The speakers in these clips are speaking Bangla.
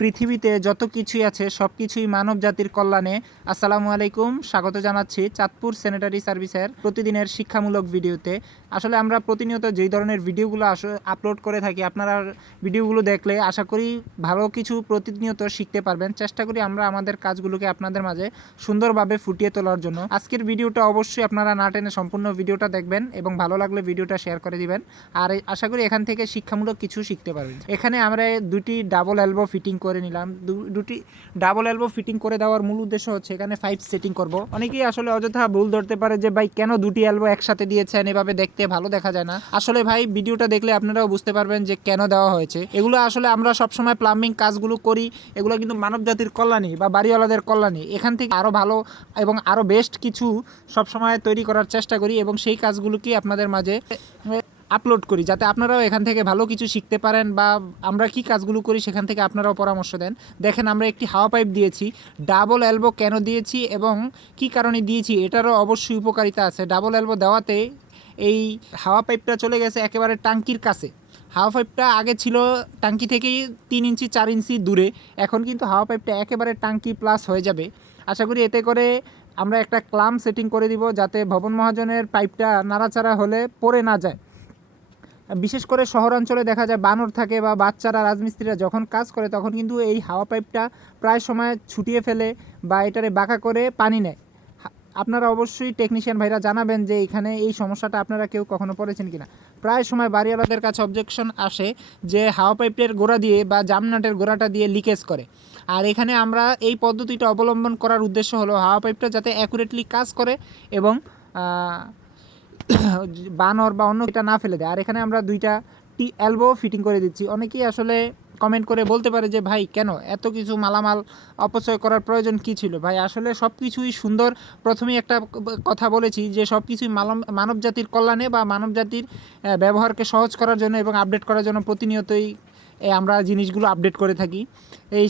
পৃথিবীতে যত কিছুই আছে সব কিছুই মানব জাতির কল্যাণে। আসসালামু আলাইকুম, স্বাগত জানাচ্ছি চাঁদপুর স্যানিটারি সার্ভিসের প্রতিদিনের শিক্ষামূলক ভিডিওতে। আসলে আমরা প্রতিনিয়ত যেই ধরনের ভিডিওগুলো আপলোড করে থাকি, আপনারা ভিডিওগুলো দেখলে আশা করি ভালো কিছু প্রতিনিয়ত শিখতে পারবেন। চেষ্টা করি আমরা আমাদের কাজগুলোকে আপনাদের মাঝে সুন্দরভাবে ফুটিয়ে তোলার জন্য। আজকের ভিডিওটা অবশ্যই আপনারা না টেনে সম্পূর্ণ ভিডিওটা দেখবেন এবং ভালো লাগলে ভিডিওটা শেয়ার করে দিবেন। আর আশা করি এখান থেকে শিক্ষামূলক কিছু শিখতে পারবেন। এখানে আমরা দুটি ডাবল এলবো ফিটিং করে নিলাম। দুটি ডাবল এলবো ফিটিং করে দেওয়ার মূল উদ্দেশ্য হচ্ছে এখানে পাইপ সেটিং করব। অনেকেই আসলে অযথা ভুল ধরতে পারে যে ভাই কেন দুটি এলবো একসাথে দিয়েছেন, এভাবে দেখতে ভালো দেখা যায় না। আসলে ভাই ভিডিওটা দেখলে আপনারাও বুঝতে পারবেন যে কেন দেওয়া হয়েছে। এগুলো আসলে আমরা সবসময় প্লাম্বিং কাজগুলো করি, এগুলো কিন্তু মানব জাতির কল্যাণী বা বাড়িওয়ালাদের কল্যাণী। এখান থেকে আরও ভালো এবং আরও বেস্ট কিছু সবসময় তৈরি করার চেষ্টা করি এবং সেই কাজগুলোকে আপনাদের মাঝে আপলোড করি, যাতে আপনারাও এখান থেকে ভালো কিছু শিখতে পারেন বা আমরা কি কাজগুলো করি সেখান থেকে আপনারাও পরামর্শ দেন। দেখেন আমরা একটি হাওয়া পাইপ দিয়েছি। ডাবল এলবো কেন দিয়েছি এবং কি কারণে দিয়েছি এটারও অবশ্যই উপকারিতা আছে। ডাবল এলবো দেওয়াতে এই হাওয়া পাইপটা চলে গেছে একেবারে টাঙ্কির কাছে। হাওয়া পাইপটা আগে ছিল টাঙ্কি থেকেই 3 ইঞ্চি 4 ইঞ্চি দূরে, এখন কিন্তু হাওয়া পাইপটা একেবারে টাঙ্কি প্লাস হয়ে যাবে। আশা করি এতে করে আমরা একটা ক্লাম সেটিং করে দিব, যাতে ভবন মহাজনের পাইপটা নাড়াচাড়া হলে পড়ে না যায়। বিশেষ করে শহরাঞ্চলে দেখা যায় বানর থাকে বা বাচ্চারা রাজমিস্ত্রিরা যখন কাজ করে তখন কিন্তু এই হাওয়া পাইপটা প্রায় সময় ছুটিয়ে ফেলে বা এটারে বাঁকা করে পানি নেয়। আপনারা অবশ্যই টেকনিশিয়ান ভাইরা জানাবেন যে এখানে এই সমস্যাটা আপনারা কেউ কখনো পড়েছেন কিনা। প্রায় সময় বাড়িওয়ালাদের কাছে অবজেকশন আসে যে হাওয়া পাইপের গোড়া দিয়ে বা জামনাটের গোড়াটা দিয়ে লিকেজ করে। আর এখানে আমরা এই পদ্ধতিটা অবলম্বন করার উদ্দেশ্য হলো হাওয়া পাইপটা যাতে অ্যাকুরেটলি কাজ করে এবং বানর বা অন্য এটা না ফেলে দেয়। আর এখানে আমরা দুইটা এলবো ফিটিং করে দিচ্ছি। অনেকেই আসলে কমেন্ট করে বলতে পারে যে ভাই কেন এত কিছু মালামাল অপচয় করার প্রয়োজন কী ছিল। ভাই আসলে সব কিছুই সুন্দর, প্রথমেই একটা কথা বলেছি যে সব কিছুই মানব জাতির কল্যাণে বা মানব জাতির ব্যবহারকে সহজ করার জন্য এবং আপডেট করার জন্য প্রতিনিয়তই আমরা জিনিসগুলো আপডেট করে থাকি। এই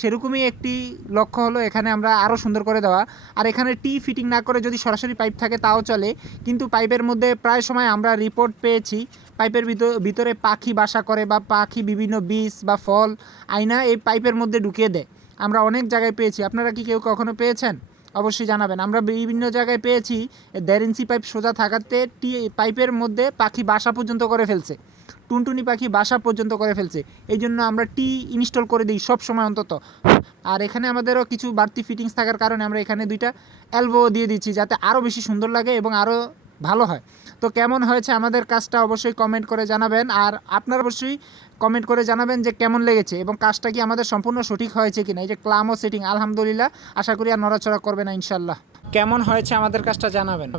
সেরকমই একটি লক্ষ্য হলো এখানে আমরা আরও সুন্দর করে দেওয়া। আর এখানে ফিটিং না করে যদি সরাসরি পাইপ থাকে তাও চলে, কিন্তু পাইপের মধ্যে প্রায় সময় আমরা রিপোর্ট পেয়েছি পাইপের ভিতরে পাখি বাসা করে বা পাখি বিভিন্ন বীজ বা ফল আয়না এই পাইপের মধ্যে ঢুকিয়ে দেয়। আমরা অনেক জায়গায় পেয়েছি। আপনারা কি কেউ কখনো পেয়েছেন? অবশ্যই জানাবেন। আমরা বিভিন্ন জায়গায় পেয়েছি 1.5 ইঞ্চি পাইপ সোজা থাকাতে পাইপের মধ্যে পাখি বাসা পর্যন্ত করে ফেলছে, টুনটুনি পাখি বাসা পর্যন্ত করে ফেলছে। এই জন্য আমরা ইনস্টল করে দিই সব সময় অন্তত। আর এখানে আমাদেরও কিছু বাড়তি ফিটিংস থাকার কারণে আমরা এখানে দুইটা এলবো দিয়ে দিচ্ছি, যাতে আরও বেশি সুন্দর লাগে এবং আরও ভালো হয়। তো কেমন হয়েছে আমাদের কাজটা অবশ্যই কমেন্ট করে জানাবেন। আর আপনারা অবশ্যই কমেন্ট করে জানাবেন যে কেমন লেগেছে এবং কাজটা কি আমাদের সম্পূর্ণ সঠিক হয়েছে কিনা। এই যে ক্লামও সেটিং আলহামদুলিল্লাহ, আশা করি আর নড়াচড়া করবে না ইনশাল্লাহ। কেমন হয়েছে আমাদের কাজটা জানাবেন।